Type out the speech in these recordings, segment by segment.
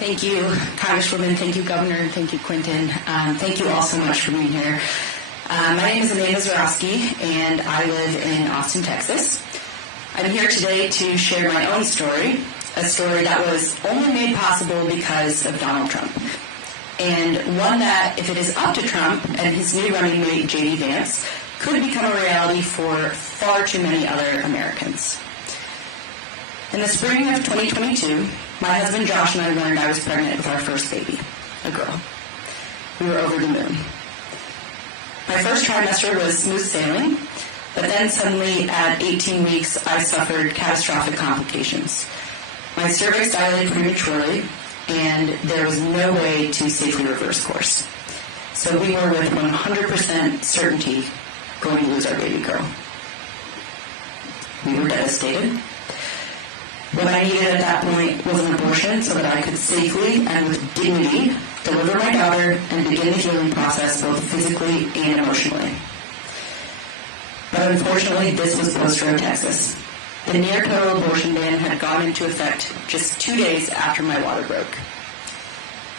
Thank you, Congresswoman. Thank you, Governor. And thank you, Quinton. Thank you all so much for being here. My name is Zurawski, and I live in Austin, Texas. I'm here today to share my own story, a story that was only made possible because of Donald Trump, and one that, if it is up to Trump and his new running mate, J.D. Vance, could become a reality for far too many other Americans. In the spring of 2022, my husband Josh and I learned I was pregnant with our first baby, a girl. We were over the moon. My first trimester was smooth sailing, but then suddenly at 18 weeks, I suffered catastrophic complications. My cervix dilated prematurely, and there was no way to safely reverse course. So we were with 100% certainty going to lose our baby girl. We were devastated. What I needed at that point was an abortion so that I could safely and with dignity deliver my daughter and begin the healing process both physically and emotionally. But unfortunately, this was post-Roe, Texas. The near-total abortion ban had gone into effect just 2 days after my water broke.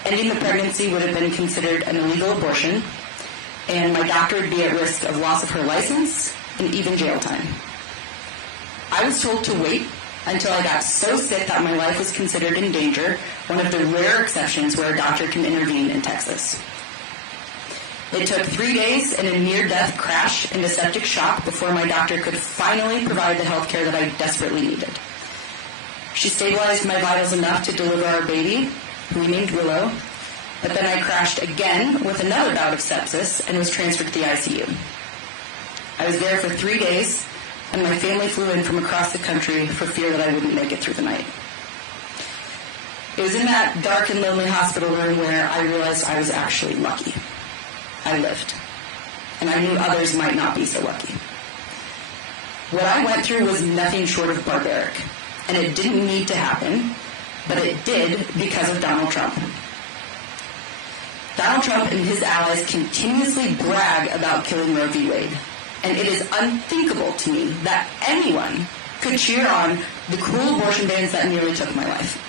Ending the pregnancy would have been considered an illegal abortion, and my doctor would be at risk of loss of her license and even jail time. I was told to wait until I got so sick that my life was considered in danger, one of the rare exceptions where a doctor can intervene in Texas. It took 3 days and a near-death crash into septic shock before my doctor could finally provide the health care that I desperately needed. She stabilized my vitals enough to deliver our baby, who we named Willow, but then I crashed again with another bout of sepsis and was transferred to the ICU. I was there for 3 days, and my family flew in from across the country for fear that I wouldn't make it through the night. It was in that dark and lonely hospital room where I realized I was actually lucky. I lived, and I knew others might not be so lucky. What I went through was nothing short of barbaric, and it didn't need to happen, but it did because of Donald Trump. Donald Trump and his allies continuously brag about killing Roe v. Wade, and it is unthinkable to me that anyone could cheer on the cruel abortion bans that nearly took my life.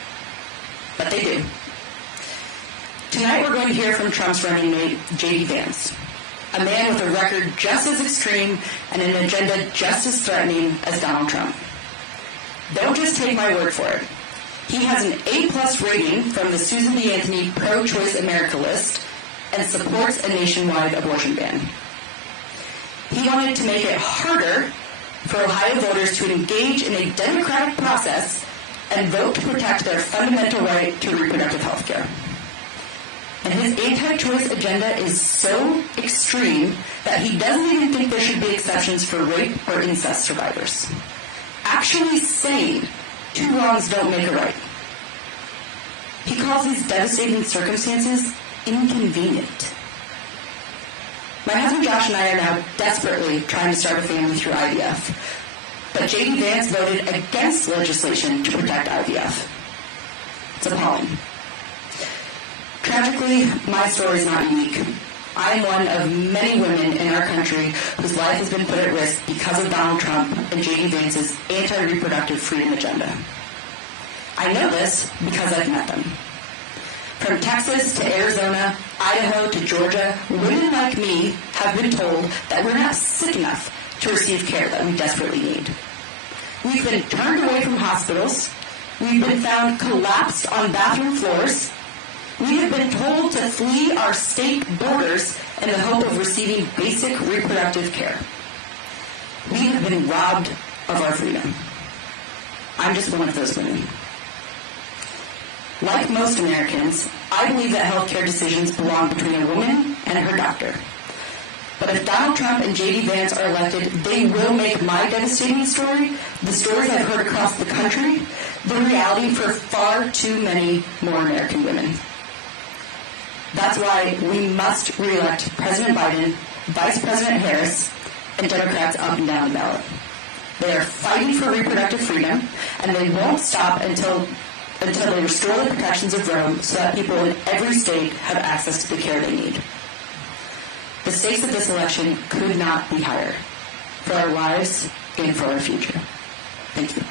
But they do. Tonight we're going to hear from Trump's running mate, J.D. Vance, a man with a record just as extreme and an agenda just as threatening as Donald Trump. Don't just take my word for it. He has an A+ rating from the Susan B. Anthony Pro-Choice America list and supports a nationwide abortion ban. He wanted to make it harder for Ohio voters to engage in a democratic process and vote to protect their fundamental right to reproductive health care. And his anti-choice agenda is so extreme that he doesn't even think there should be exceptions for rape or incest survivors. Actually saying 2 wrongs don't make a right. He calls these devastating circumstances inconvenient. My husband Josh and I are now desperately trying to start a family through IVF, but J.D. Vance voted against legislation to protect IVF. It's appalling. Tragically, my story is not unique. I am one of many women in our country whose life has been put at risk because of Donald Trump and J.D. Vance's anti-reproductive freedom agenda. I know this because I've met them. From Texas to Arizona, Idaho to Georgia, women like me have been told that we're not sick enough to receive care that we desperately need. We've been turned away from hospitals. We've been found collapsed on bathroom floors. We have been told to flee our state borders in the hope of receiving basic reproductive care. We have been robbed of our freedom. I'm just one of those women. Like most Americans, I believe that healthcare decisions belong between a woman and her doctor. But if Donald Trump and J.D. Vance are elected, they will make my devastating story, the stories I've heard across the country, the reality for far too many more American women. That's why we must re-elect President Biden, Vice President Harris, and Democrats up and down the ballot. They are fighting for reproductive freedom, and they won't stop until they restore the protections of Roe so that people in every state have access to the care they need. The stakes of this election could not be higher for our lives and for our future. Thank you.